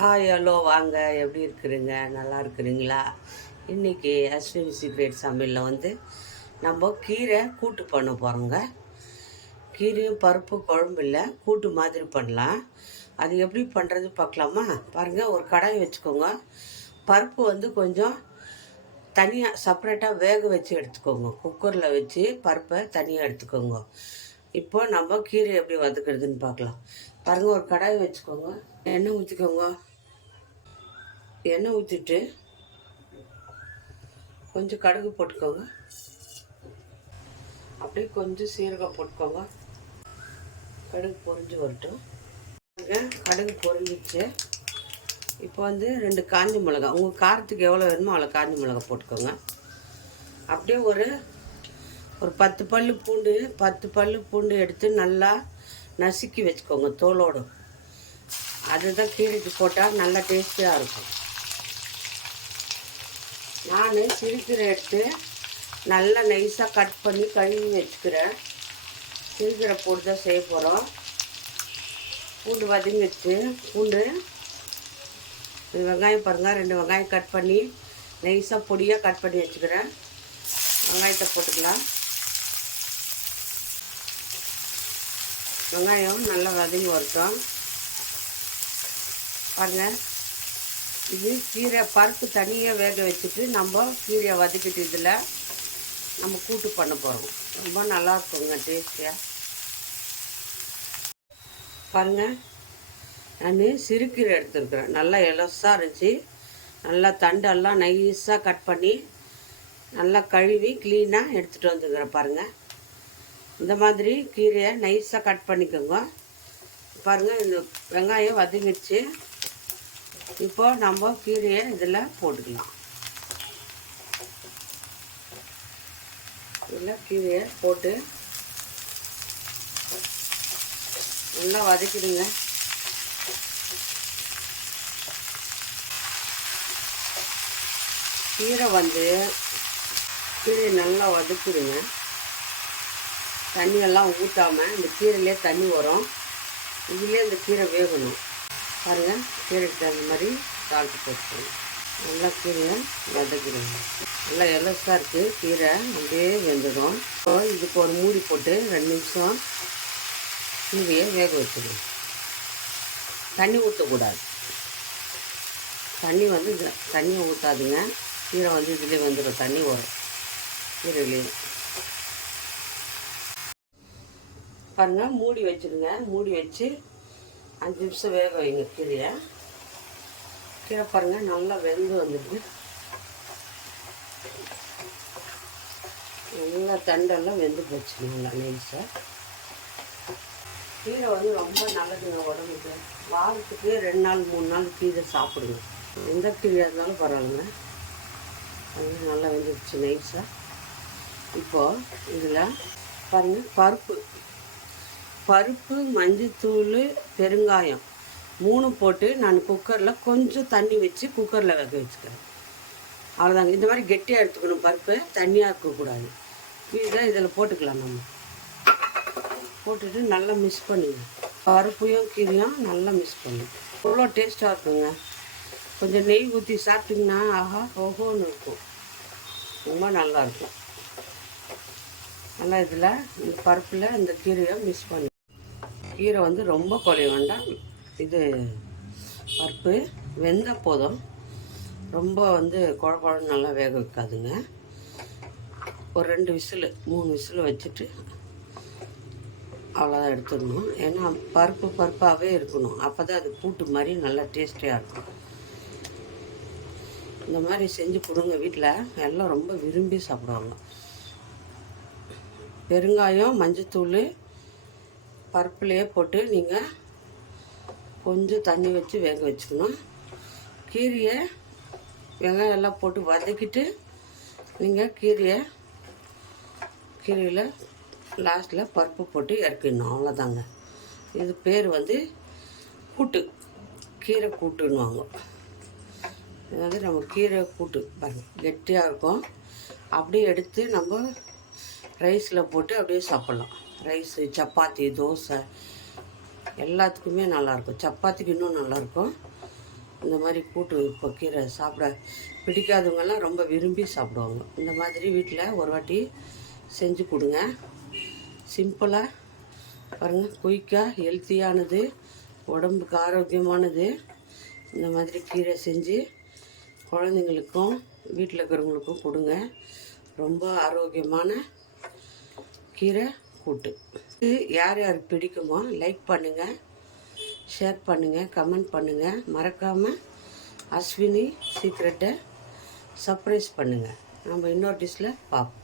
Hi hello வாங்க, எப்படி இருக்கிறீங்க? நல்லா இருக்கிறீங்களா? இன்றைக்கி அஸ்வின் சீக்ரெட் சமையலில் நம்ம கீரை கூட்டு பண்ண போகிறோங்க. கீரையும் பருப்பு குழம்பு இல்லை, கூட்டு மாதிரி பண்ணலாம். அது எப்படி பண்ணுறது பார்க்கலாமா? பாருங்கள், ஒரு கடாய் வச்சுக்கோங்க. பருப்பு கொஞ்சம் தனியாக செப்பரேட்டாக வேக வச்சு எடுத்துக்கோங்க. குக்கரில் வச்சு பருப்பை தனியாக எடுத்துக்கோங்க. இப்போ நம்ம கீரை எப்படி வதக்குறதுன்னு பார்க்கலாம். பாருங்கள், ஒரு கடாய் வச்சுக்கோங்க. எண்ணெய் ஊற்றிக்கோங்க. எண்ணெய் ஊற்றிட்டு கொஞ்சம் கடுகு போட்டுக்கோங்க. அப்படியே கொஞ்சம் சீரகம் போட்டுக்கோங்க. கடுகு பொரிஞ்சு வரட்டும். கடுகு பொரிஞ்சிச்சு. இப்போ 2 காஞ்ச மிளகா, உங்கள் காரத்துக்கு எவ்வளோ வேணுமோ அவ்வளோ காஞ்ச மிளகா போட்டுக்கோங்க. அப்படியே ஒரு 10 பல்லு பூண்டு எடுத்து நல்லா நசுக்கி வச்சுக்கோங்க தோலோடு. அதுதான் கீரைக்கு போட்டால் நல்லா டேஸ்டியாக இருக்கும். நான் சிறுகீரை எடுத்து நல்லா நைஸாக கட் பண்ணி கழுவி வச்சுக்கிறேன். சிறுகீரை போட்டு தான் செய்ய போகிறோம். பூண்டு வதங்கி வச்சு வெங்காயம் பாருங்கள், 2 வெங்காயம் கட் பண்ணி நைஸாக பொடியாக கட் பண்ணி வச்சுக்கிறேன். வெங்காயத்தை போட்டுக்கலாம். வெங்காயம் நல்லா வதங்கி வரட்டும். பாருங்கள், இது கீரை பருப்பு தனியாக வேக வச்சுட்டு நம்ம கீரையை வதக்கிட்டு இதில் நம்ம கூட்டு பண்ண போகிறோம். ரொம்ப நல்லா இருக்குங்க டேஸ்டியாக. பாருங்கள், நான் சிறுகீரை எடுத்துருக்குறேன். நல்லா எலசாக இருந்துச்சு. நல்லா தண்டெல்லாம் நைஸாக கட் பண்ணி நல்லா கழுவி க்ளீனாக எடுத்துகிட்டு வந்துருக்குறேன். பாருங்கள், இந்த மாதிரி கீரையை நைஸாக கட் பண்ணிக்கோங்க. பாருங்கள், இந்த வெங்காயம் வதங்கிடுச்சு. இப்போ நம்ம கீரையை இதில் போட்டுக்கலாம். இதில் கீரையை போட்டு நல்லா வதக்கிடுங்க. கீரையை நல்லா வதக்கிடுங்க. தண்ணியெல்லாம் ஊற்றாமல் இந்த கீரையிலே தண்ணி வரும். இதுலேயே இந்த கீரை வேகணும். பாருங்கள், கீரைக்கு தகுந்த மாதிரி சால்ட்டு போட்டுக்கணும். நல்லா கீரையை வதக்கிடுங்க. நல்லா எலசாக இருக்குது கீரை, அப்படியே வெந்துடும். இப்போ இதுக்கு ஒரு மூடி போட்டு 2 நிமிஷம் கீரையை வேக வச்சுக்கணும். தண்ணி ஊற்றக்கூடாது. தண்ணியை ஊற்றாதுங்க. கீரை இதுலேயே வந்துடும், தண்ணி வரும் கீரையிலே. பாருங்கள், மூடி வச்சுடுங்க. மூடி வச்சு 5 நிமிஷம் வேக வைங்க கீரையை. கீரை பாருங்கள் நல்லா வெந்து வந்துடுது. நல்லா தண்டெல்லாம் வெந்து போச்சு நல்லா நைஸாக. கீரை ரொம்ப நல்லதுங்க உடம்புக்கு. வாரத்துக்கு 2 நாள் 3 நாள் கீரை சாப்பிடுங்க. எந்த கீரையாக இருந்தாலும் பரவாயில்லைங்க. அது நல்லா வெந்துடுச்சு நைஸாக. இப்போது இதில் பாருங்கள், பருப்பு மஞ்சத்தூள் பெருங்காயம் 3 போட்டு நான் குக்கரில் கொஞ்சம் தண்ணி வச்சு குக்கரில் வேக வச்சுக்கிறேன். அவ்வளோதாங்க. இந்த மாதிரி கெட்டியாக எடுத்துக்கணும். பருப்பு தண்ணியாக இருக்கக்கூடாது. இதில் போட்டுக்கலாம். நம்ம போட்டுட்டு நல்லா மிக்ஸ் பண்ணிடுங்க. பருப்பையும் கீரையும் நல்லா மிக்ஸ் பண்ணுங்க. அவ்வளோ டேஸ்ட்டாக இருக்குங்க. கொஞ்சம் நெய் ஊற்றி சாப்பிட்டிங்கன்னா ஆஹா ஓஹோன்னு இருக்கும். ரொம்ப நல்லாயிருக்கும். நல்லா இதில் இந்த பருப்பில் இந்த கீரையை மிக்ஸ் பண்ணி. கீரை ரொம்ப குழைய வேண்டாம். இது பருப்பு வெந்த போதும். ரொம்ப குழ குழன்னு நல்லா வேக வைக்காதுங்க. ஒரு 2 விசில் 3 விசில் வச்சுட்டு அவ்வளோதான் எடுத்துடணும். ஏன்னா பருப்பாகவே இருக்கணும். அப்போ தான் அது கூட்டு மாதிரி நல்லா டேஸ்டியாக இருக்கும். இந்த மாதிரி செஞ்சு கொடுங்க. வீட்டில் எல்லாம் ரொம்ப விரும்பி சாப்பிடுவாங்க. பெருங்காயம் மஞ்சத்தூள் பருப்புலையே போட்டு நீங்கள் கொஞ்சம் தண்ணி வச்சு வேக வச்சுக்கணும். கீரையை வெங்காயம் எல்லாம் போட்டு வதக்கிட்டு நீங்கள் கீரையில் லாஸ்ட்டில் பருப்பு போட்டு இறக்கிடணும். அவ்வளோதாங்க. இது பேர் கூட்டு, கீரை கூட்டுன்னுவாங்க. நம்ம கீரை கூட்டு பாருங்கள் கெட்டியாக இருக்கும். அப்படியே எடுத்து நம்ம ரைஸில் போட்டு அப்படியே சாப்பிட்லாம். ரைஸு, சப்பாத்தி, தோசை எல்லாத்துக்குமே நல்லாயிருக்கும். சப்பாத்திக்கு இன்னும் நல்லாயிருக்கும். இந்த மாதிரி கூட்டு இப்போ கீரை சாப்பிட பிடிக்காதவங்கெல்லாம் ரொம்ப விரும்பி சாப்பிடுவாங்க. இந்த மாதிரி வீட்டில் ஒரு வாட்டி செஞ்சு கொடுங்க. சிம்பிளாக பாருங்கள், குயிக்காக ஹெல்த்தியானது, உடம்புக்கு ஆரோக்கியமானது. இந்த மாதிரி கீரை செஞ்சு குழந்தைங்களுக்கும் வீட்டில் இருக்கிறவங்களுக்கும் கொடுங்க. ரொம்ப ஆரோக்கியமான கீரை கூட்டு. இது யார் யாருக்கு பிடிக்குமோ லைக் பண்ணுங்கள், ஷேர் பண்ணுங்கள், கமெண்ட் பண்ணுங்கள். மறக்காமல் அஸ்வினி சீக்ரெட்டை சர்ப்ரைஸ் பண்ணுங்கள். நம்ம இன்னொரு டிஷ்ஷில் பார்ப்போம்.